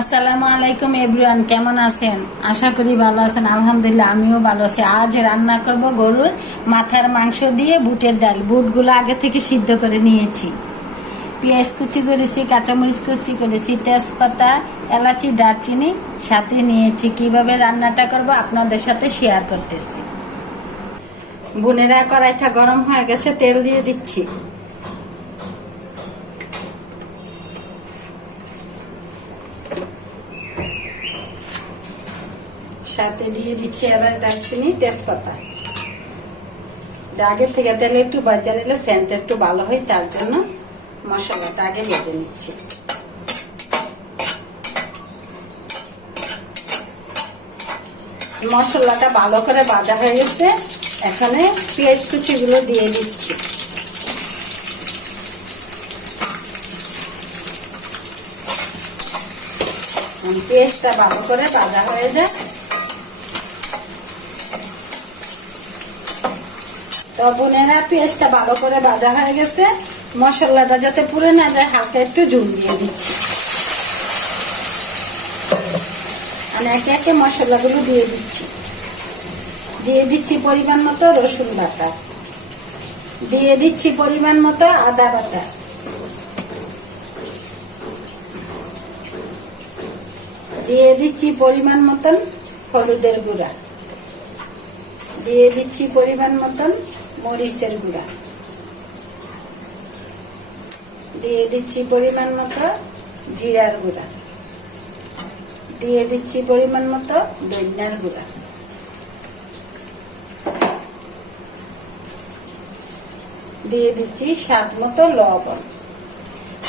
আসসালামু আলাইকুম এভরিওয়ান, কেমন আছেন? আশা করি ভালো আছেন। আলহামদুলিল্লাহ আমিও ভালো আছি। আজ রান্না করব গরুর মাথার মাংস দিয়ে বুটের ডাল। বুটগুলো আগে থেকে সিদ্ধ করে নিয়েছি। পেঁয়াজ কুচি করেছি, কাঁচামরিচ কুচি করেছি, তেজপাতা, এলাচি, দারচিনি সাথে নিয়েছি। কিভাবে রান্নাটা করব আপনাদের সাথে শেয়ার করতেছি। বোনেরা, কড়াইটা গরম হয়ে গেছে, তেল দিয়ে দিচ্ছি। সাথে দিয়ে দিচ্ছি এলাচ, দারচিনি, তেজপাতা। আগে থেকে তেলে একটু ভাজা নিলে সেন্টটা একটু ভালো হয়, তার জন্য মশলাটা আগে ভেজে নিচ্ছি। মশলাটা ভালো করে ভাজা হয়ে গেছে, এখানে পেঁয়াজ কুচিগুলো দিয়ে দিচ্ছি। পেঁয়াজটা ভালো করে ভাজা হয়ে যায়। তো বোনেরা, পেঁয়াজটা ভালো করে ভাজা হয়ে গেছে, মশলাটা যাতে পুড়ে না যায় হালকা একটু ঝুল দিয়ে দিচ্ছি। আমি একে একে মশলাগুলো দিয়ে দিচ্ছি পরিমাণ মতো রসুন বাটা, দিয়ে দিচ্ছি পরিমাণ মতো আদা বাটা, দিয়ে দিচ্ছি পরিমাণ মতন হলুদের গুঁড়া, দিয়ে দিচ্ছি পরিমাণ মতন মরিচের গুঁড়া, দিয়ে দিচ্ছি পরিমাণ মতো জিরার গুঁড়া, দিয়ে দিচ্ছি পরিমাণ মতো ধনিয়ার গুঁড়া, দিয়ে দিচ্ছি স্বাদ মতো লবণ।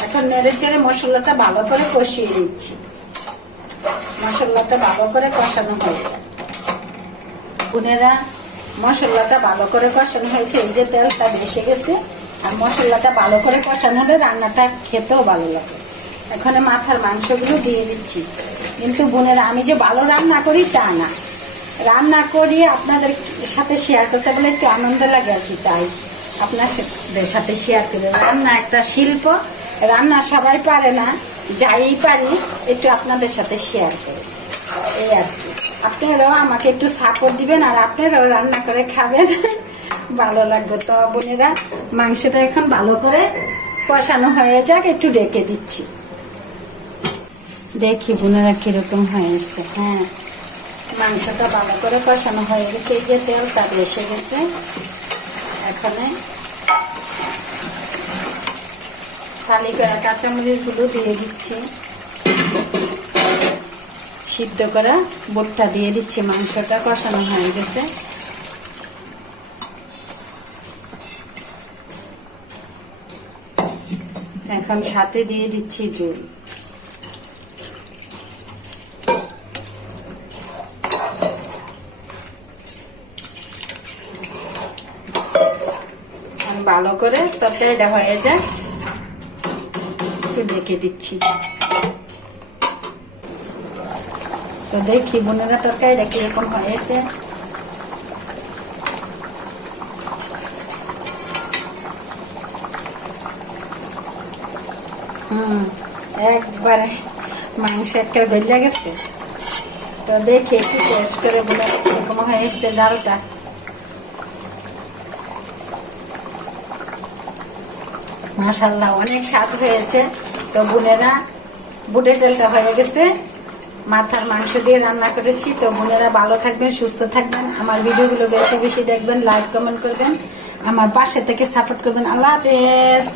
এখন নেড়ে চেড়ে মশলাটা ভালো করে কষিয়ে নিচ্ছি। মশলাটা ভালো করে কষানো হয়েছে। বোনেরা, মশলাটা ভালো করে কষানো হয়েছে, এই যে তেলটা ভেসে গেছে। আর মশলাটা ভালো করে কষানো হলে রান্নাটা খেতেও ভালো লাগে। এখানে মাথার মাংসগুলো দিয়ে দিচ্ছি। কিন্তু বোনেরা, আমি যে ভালো রান্না করি তা না, রান্না করি আপনাদের সাথে শেয়ার করতে বলে একটু আনন্দ লাগে আর কি, তাই আপনাদের সাথে শেয়ার করি। রান্না একটা শিল্প, রান্না সবাই পারে না, যাই পারি একটু আপনাদের সাথে শেয়ার করি, এই আর কি। আপনারাও আমাকে একটু সাপোর্ট দিবেন, আর আপনারাও রান্না করে খাবেন, ভালো লাগবে। তো বোনেরা, মাংসটা এখন ভালো করে কষানো হয়ে যাক, একটু ঢেকে দিচ্ছি। দেখি বোনেরা কিরকম হয়েছে। হ্যাঁ, মাংসটা ভালো করে কষানো হয়ে গেছে, এই যে তেলটা ভেসে গেছে। এখানে খালি করা কাঁচামরিচ গুলো দিয়ে দিচ্ছি, সিদ্ধ করা বুটটা দিয়ে দিচ্ছি। মাংসটা কষানো হয়ে গেছে। এখন সাথে দিয়ে দিচ্ছি ঝোল। ভালো করে তরকারিটা হয়ে যায়, একটু ঢেকে দিচ্ছি। তো দেখি বোনেরা, তরকারিটা কিরকম হয়েছে। একবারে মাংস একটা গলে গেছে। তো দেখি একটু টেস্ট করে বোনেরা কিরকম হয়েছে ডালটা। মাশাআল্লাহ, অনেক স্বাদ হয়েছে। তো বোনেরা, বুটের ডালটা হয়ে গেছে, মাথার মাংস দিয়ে রান্না করেছি। তো বোনেরা, ভালো থাকবেন, সুস্থ থাকবেন, আমার ভিডিওগুলো বেশি বেশি দেখবেন, লাইক কমেন্ট করবেন, আমার পাশে থেকে সাপোর্ট করবেন। আল্লাহ হাফেজ।